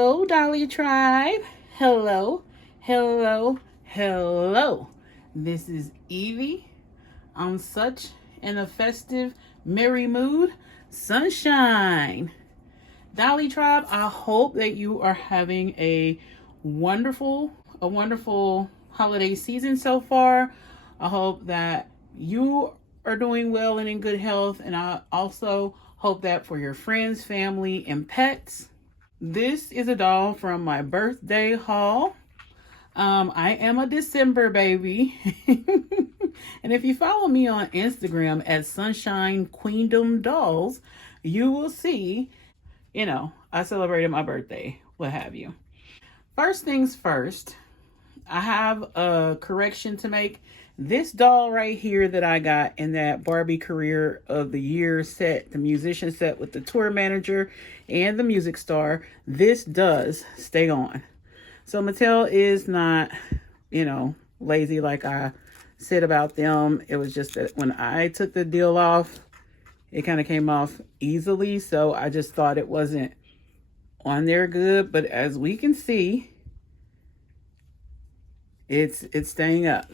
Hello, Dolly Tribe. Hello, hello, hello. This is Evie. I'm such in a festive, merry mood. Sunshine. Dolly Tribe, I hope that you are having a wonderful holiday season so far. I hope that you are doing well and in good health. And I also hope that for your friends, family, and pets. This is a doll from my birthday haul. I am a December baby. And if you follow me on Instagram at Sunshine Queendom Dolls, you will see, I celebrated my birthday, what have you. First things first, I have a correction to make. This doll right here that I got in that Barbie Career of the Year set, the musician set with the tour manager and the music star, this does stay on. So Mattel is not, lazy like I said about them. It was just that when I took the deal off, it kind of came off easily. So I just thought it wasn't on there good. But as we can see, it's staying up.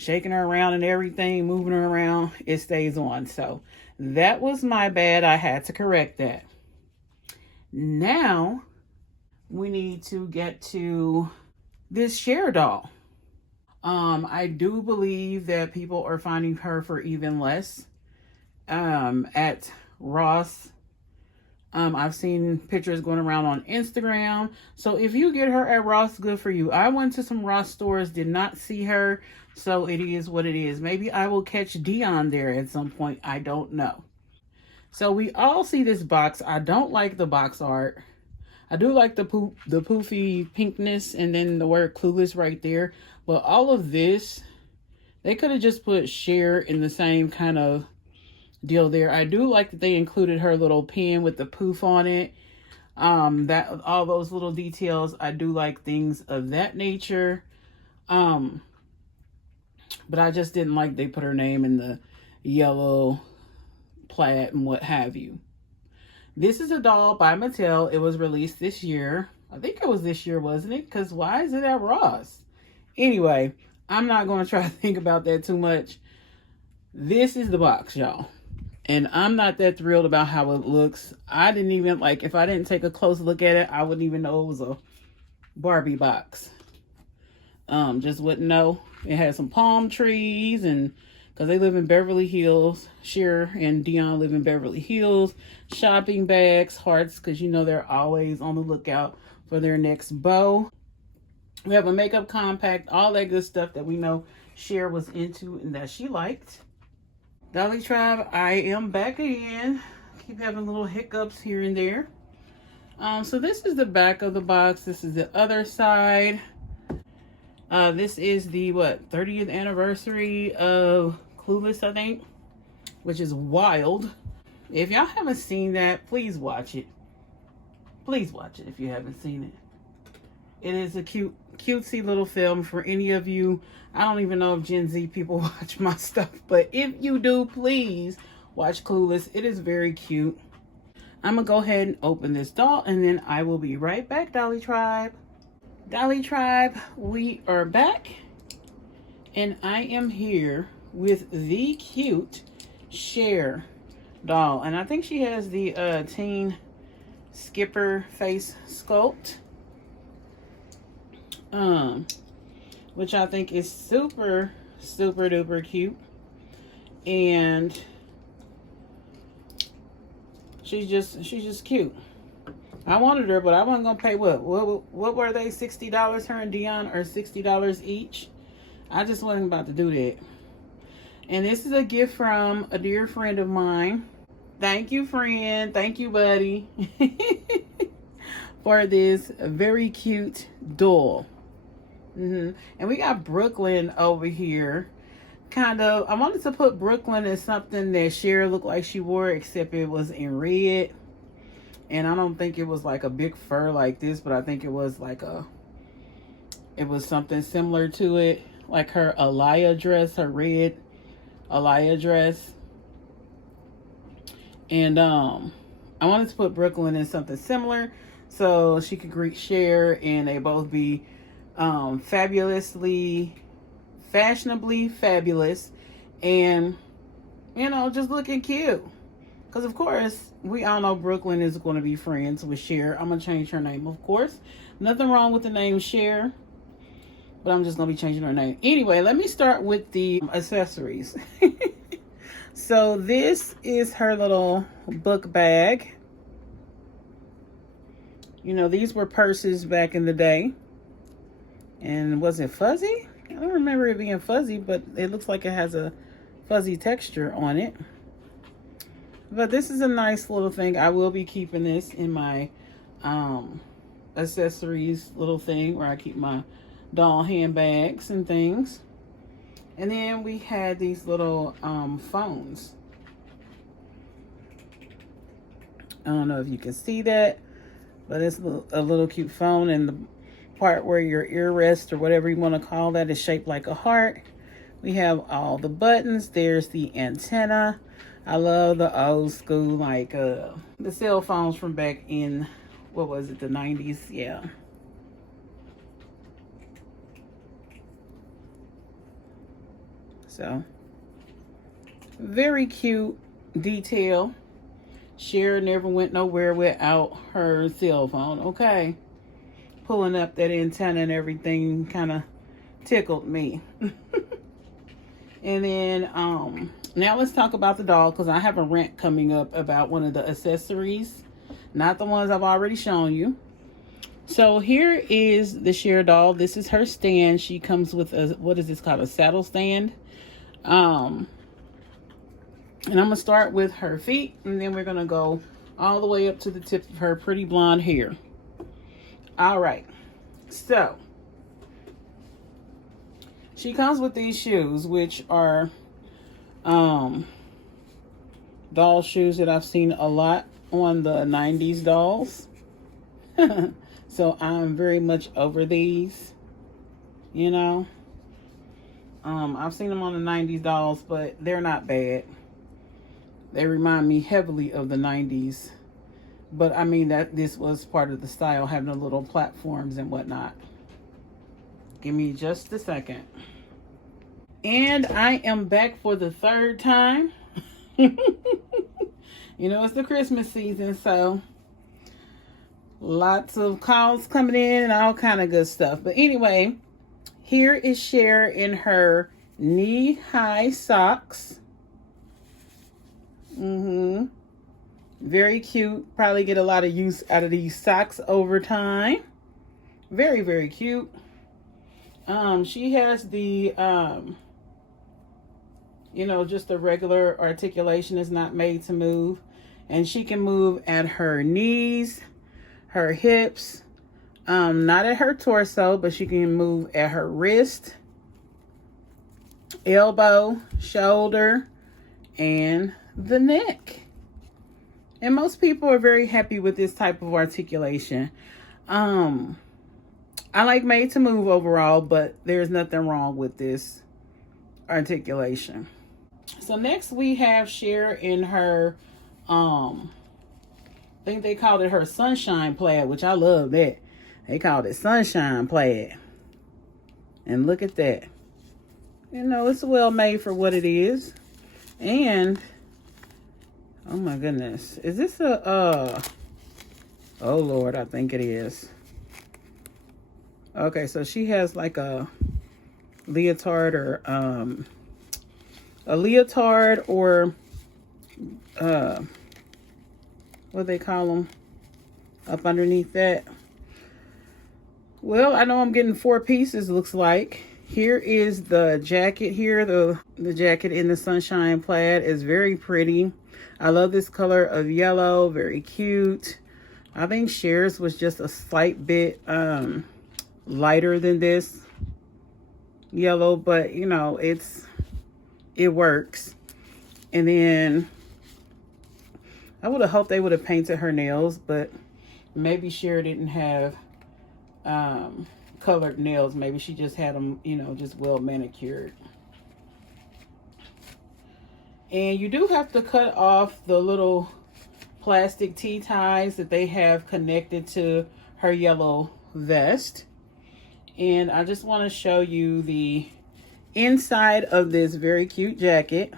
Shaking her around and everything, moving her around, it stays on. So that was my bad. I had to correct that. Now we need to get to this Cher doll. I do believe that people are finding her for even less at Ross. I've seen pictures going around on Instagram. So if you get her at Ross, good for you. I went to some Ross stores, did not see her. So it is what it is. Maybe I will catch Dion there at some point. I don't know. So we all see this box. I don't like the box art. I do like the poofy pinkness and then the word Clueless right there. But all of this, they could have just put Cher in the same kind of deal there. I do like that they included her little pen with the poof on it. That all those little details, I do like things of that nature. But I just didn't like they put her name in the yellow plaid and what have you. This is a doll by Mattel. It was released this year. I think it was this year, wasn't it? Because why is it at Ross? Anyway, I'm not going to try to think about that too much. This is the box, y'all. And I'm not that thrilled about how it looks. I didn't even, if I didn't take a close look at it, I wouldn't even know it was a Barbie box. Just wouldn't know. It had some palm trees, and because they live in Beverly Hills, Cher and Dion live in Beverly Hills. Shopping bags, hearts, because they're always on the lookout for their next beau. We have a makeup compact, all that good stuff that we know Cher was into and that she liked. Dolly Tribe, I am back again. Keep having little hiccups here and there. So this is the back of the box. This is the other side. This is the 30th anniversary of Clueless, I think, which is wild. If y'all haven't seen that, please watch it. Please watch it if you haven't seen it. It is a cutesy little film for any of you. I don't even know if Gen Z people watch my stuff, but if you do, please watch Clueless. It is very cute. I'm gonna go ahead and open this doll, and then I will be right back, Dolly Tribe. Dolly Tribe, we are back, and I am here with the cute Cher doll, and I think she has the teen Skipper face sculpt, which I think is super duper cute, and she's just cute. I wanted her, but I wasn't gonna pay what were they, $60? Her and Dion are $60 each. I just wasn't about to do that. And this is a gift from a dear friend of mine. Thank you, friend. Thank you, buddy, for this very cute doll. And we got Brooklyn over here. I wanted to put Brooklyn as something that Cher looked like she wore, except it was in red. And I don't think it was like a big fur like this, but I think it was something similar to it. Like her Aliyah dress, her red Aliyah dress. And I wanted to put Brooklyn in something similar. So she could greet Cher, and they both be fabulously, fashionably fabulous, and you know, just looking cute. Because of course, we all know Brooklyn is going to be friends with Cher. I'm gonna change her name, of course. Nothing wrong with the name Cher, but I'm just gonna be changing her name. Anyway, let me start with the accessories. So this is her little book bag. You know, these were purses back in the day. And was it fuzzy? I don't remember it being fuzzy, but it looks like it has a fuzzy texture on it. But this is a nice little thing. I will be keeping this in my accessories little thing where I keep my doll handbags and things. And then we had these little phones. I don't know if you can see that, but it's a little cute phone, and the part where your ear rests or whatever you want to call that is shaped like a heart. We have all the buttons. There's the antenna. I love the old school, like the cell phones from back in, what was it, the 90s? Yeah. So, very cute detail. Cher never went nowhere without her cell phone, okay? Pulling up that antenna and everything kind of tickled me. And then, now let's talk about the doll, because I have a rant coming up about one of the accessories. Not the ones I've already shown you. So here is the Cher doll. This is her stand. She comes with a, what is this called? A saddle stand. And I'm going to start with her feet, and then we're going to go all the way up to the tip of her pretty blonde hair. All right. So, she comes with these shoes, which are doll shoes that I've seen a lot on the 90s dolls. So, I'm very much over these, you know. I've seen them on the 90s dolls, but they're not bad. They remind me heavily of the 90s. But I mean that this was part of the style, having the little platforms and whatnot. Give me just a second. And I am back for the third time. You know, it's the Christmas season, so lots of calls coming in and all kind of good stuff. But anyway, here is Cher in her knee-high socks. Very cute. Probably get a lot of use out of these socks over time. Very, very cute. She has the, you know, just the regular articulation is not made to move. And she can move at her knees, her hips, not at her torso, but she can move at her wrist, elbow, shoulder, and the neck. And most people are very happy with this type of articulation. I like made to move overall, but there's nothing wrong with this articulation. So next we have Cher in her, I think they called it her sunshine plaid, which I love that. They called it sunshine plaid. And look at that. You know, it's well made for what it is. And oh my goodness. Is this a, oh Lord, I think it is. Okay, so she has like a leotard or, what they call them up underneath that. Well, I know I'm getting 4 pieces, looks like. Here is the jacket here. The jacket in the sunshine plaid is very pretty. I love this color of yellow, very cute. I think Cher's was just a slight bit lighter than this yellow, but you know, it works. And then I would have hoped they would have painted her nails, but maybe Cher didn't have colored nails. Maybe she just had them, you know, just well manicured. And you do have to cut off the little plastic T ties that they have connected to her yellow vest. And I just want to show you the inside of this very cute jacket.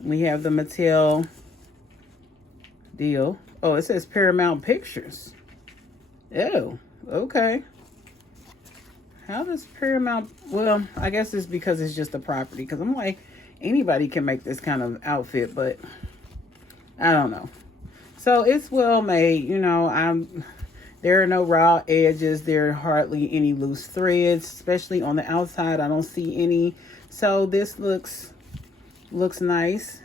We have the Mattel deal. Oh, it says Paramount Pictures. Oh, okay. How does Paramount... Well, I guess it's because it's just a property. Because I'm like, anybody can make this kind of outfit, but I don't know. So it's well made. You know, there are no raw edges. There are hardly any loose threads, especially on the outside. I don't see any. So this looks nice.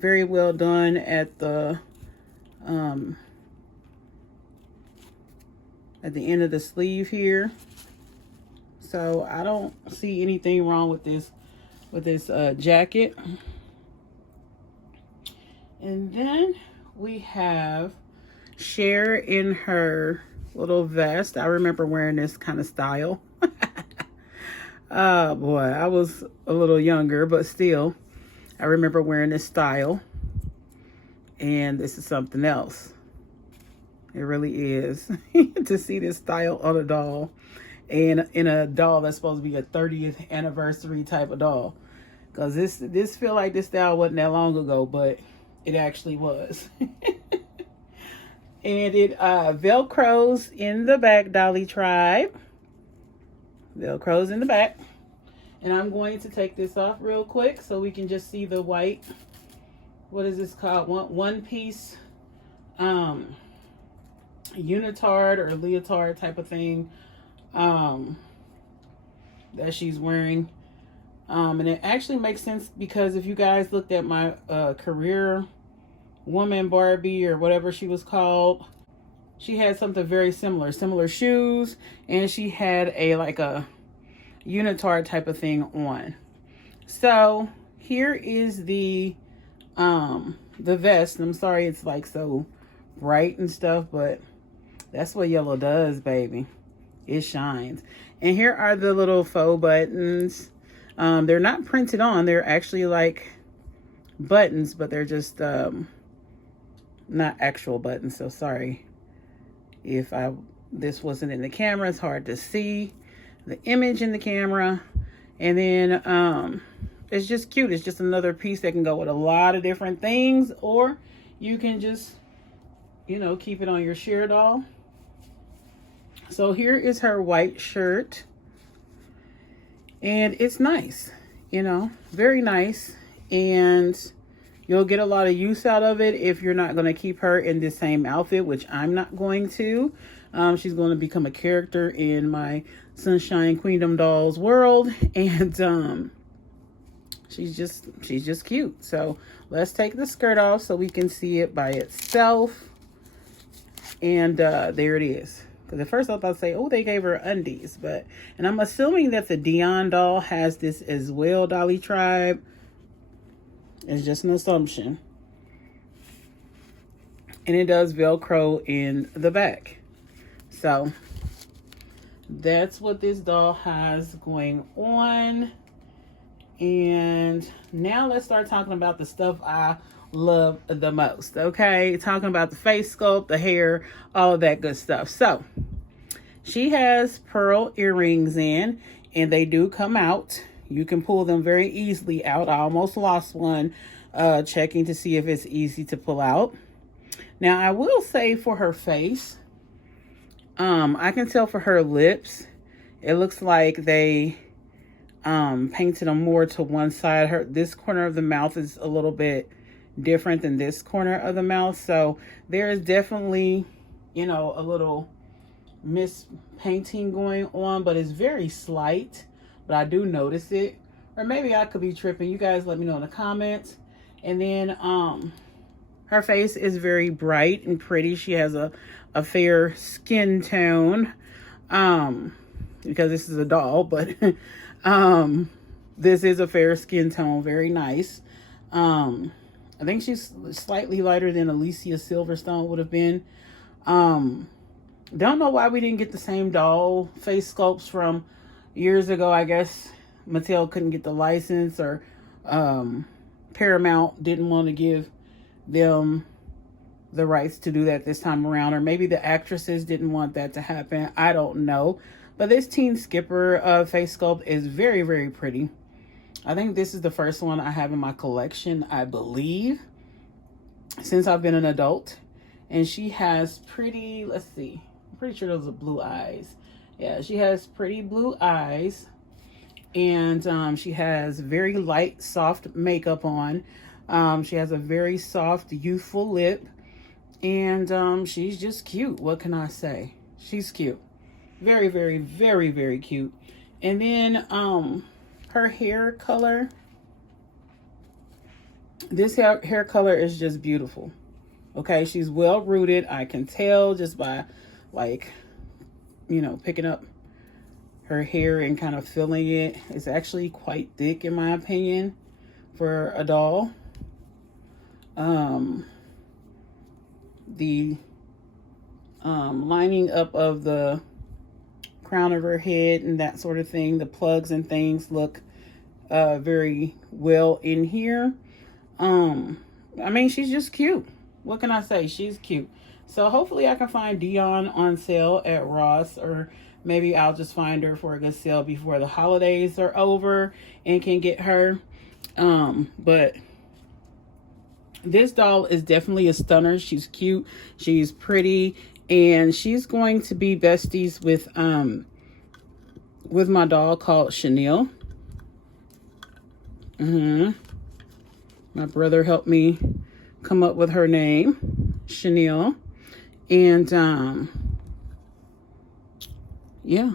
Very well done at the end of the sleeve here. So I don't see anything wrong with this jacket. And then we have Cher in her little vest. I remember wearing this kind of style. Oh boy, I was a little younger, but still, I remember wearing this style. And this is something else. It really is. To see this style on a doll. And in a doll that's supposed to be a 30th anniversary type of doll. Because this feel like this style wasn't that long ago, but it actually was. And it velcros in the back, Dolly Tribe. Velcros in the back. And I'm going to take this off real quick so we can just see the white, what is this called? One piece unitard or leotard type of thing that she's wearing. And it actually makes sense because if you guys looked at my career woman Barbie or whatever she was called, she had something very similar shoes, and she had like a unitard type of thing on. So here is the vest. I'm sorry it's like so bright and stuff, but that's what yellow does, baby. It shines. And here are the little faux buttons. They're not printed on. They're actually like buttons, but they're just not actual buttons. So sorry if this wasn't in the camera. It's hard to see the image in the camera. And then it's just cute. It's just another piece that can go with a lot of different things, or you can just, you know, keep it on your Cher doll. So here is her white shirt, and it's nice, you know, very nice. And you'll get a lot of use out of it if you're not going to keep her in the same outfit, which I'm not going to. She's going to become a character in my Sunshine Queendom dolls world, and she's just cute. So let's take the skirt off so we can see it by itself. And there it is. Because at first I thought, say, oh, they gave her undies, and I'm assuming that the Dion doll has this as well, Dolly Tribe. It's just an assumption. And it does Velcro in the back. So that's what this doll has going on. And now let's start talking about the stuff I love the most. Okay, talking about the face sculpt, the hair, all of that good stuff. So she has pearl earrings in, and they do come out. You can pull them very easily out. I almost lost one checking to see if it's easy to pull out. Now I will say for her face, I can tell for her lips, it looks like they painted them more to one side. This corner of the mouth is a little bit different than this corner of the mouth. So there is definitely, you know, a little mispainting going on, but it's very slight. But I do notice it. Or maybe I could be tripping. You guys let me know in the comments. And then her face is very bright and pretty. She has a fair skin tone. Because this is a doll, but this is a fair skin tone. Very nice. I think she's slightly lighter than Alicia Silverstone would have been. Don't know why we didn't get the same doll face sculpts from years ago. I guess Mattel couldn't get the license, or Paramount didn't want to give them the rights to do that this time around, or maybe the actresses didn't want that to happen. I don't know. But this Teen Skipper face sculpt is very, very pretty. I think this is the first one I have in my collection, I believe, since I've been an adult. And she has pretty, let's see, I'm pretty sure those are blue eyes. Yeah, she has pretty blue eyes. And she has very light, soft makeup on. She has a very soft, youthful lip. And she's just cute. What can I say? She's cute. Very, very, very, very cute. And then her hair color. This hair color is just beautiful. Okay, she's well rooted. I can tell just by, like, you know, picking up her hair and kind of feeling it. It's actually quite thick, in my opinion, for a doll. The lining up of the crown of her head and that sort of thing, the plugs and things look very well in here. I mean, she's just cute. What can I say? She's cute. So hopefully I can find Dion on sale at Ross, or maybe I'll just find her for a good sale before the holidays are over and can get her. But this doll is definitely a stunner. She's cute. She's pretty. And she's going to be besties with my doll called Chanel. My brother helped me come up with her name, Chanel. And yeah,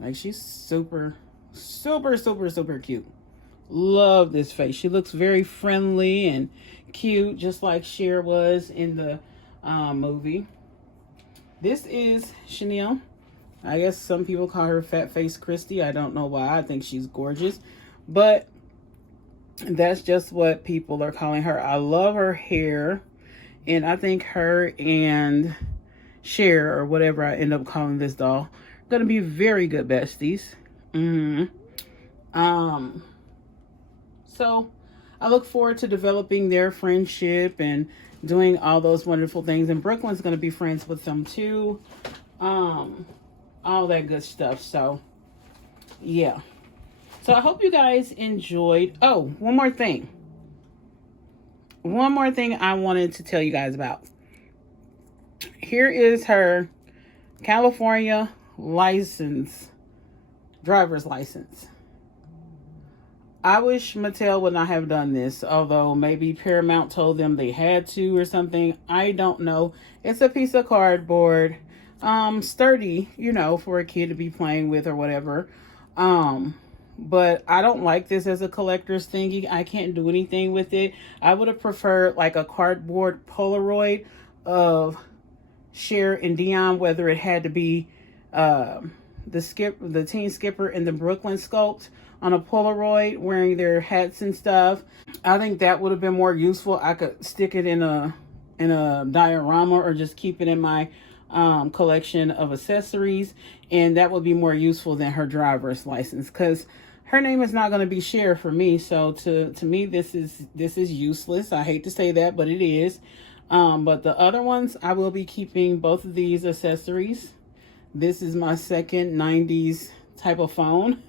like, she's super, super, super, super cute. Love this face. She looks very friendly and cute, just like Cher was in the movie. This is Chanel. I guess some people call her Fat Face Christy. I don't know why. I think she's gorgeous, but that's just what people are calling her. I love her hair, and I think her and Cher, or whatever I end up calling this doll, are gonna be very good besties. So I look forward to developing their friendship and doing all those wonderful things. And Brooklyn's gonna be friends with them too. All that good stuff. So yeah. So I hope you guys enjoyed. Oh, one more thing. One more thing I wanted to tell you guys about. Here is her California license, driver's license. I wish Mattel would not have done this, although maybe Paramount told them they had to or something. I don't know. It's a piece of cardboard, sturdy, you know, for a kid to be playing with or whatever. But I don't like this as a collector's thingy. I can't do anything with it. I would have preferred like a cardboard Polaroid of Cher and Dion, whether it had to be the Teen Skipper and the Brooklyn sculpt on a Polaroid wearing their hats and stuff. I think that would have been more useful. I could stick it in a diorama, or just keep it in my collection of accessories, and that would be more useful than her driver's license, because her name is not going to be Cher for me. So to me, this is useless. I hate to say that, but it is. But the other ones, I will be keeping both of these accessories. This is my second 90s type of phone.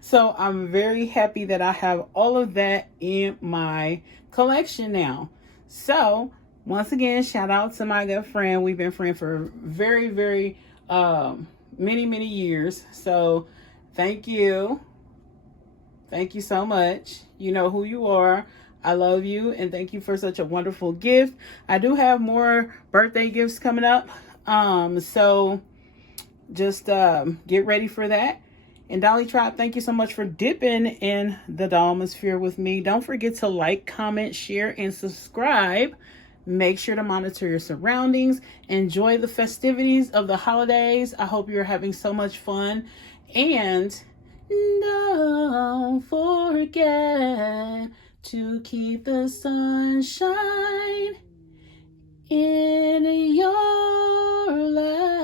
So I'm very happy that I have all of that in my collection now. So once again, shout out to my good friend. We've been friends for very, very many years. So thank you. Thank you so much. You know who you are. I love you, and thank you for such a wonderful gift. I do have more birthday gifts coming up. So just get ready for that. And Dolly Tribe, thank you so much for dipping in the Dollmosphere with me. Don't forget to like, comment, share, and subscribe. Make sure to monitor your surroundings. Enjoy the festivities of the holidays. I hope you're having so much fun. And don't forget to keep the sunshine in your life.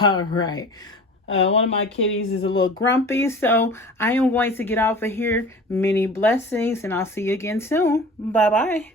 All right. One of my kitties is a little grumpy, so I am going to get off of here. Many blessings, and I'll see you again soon. Bye-bye.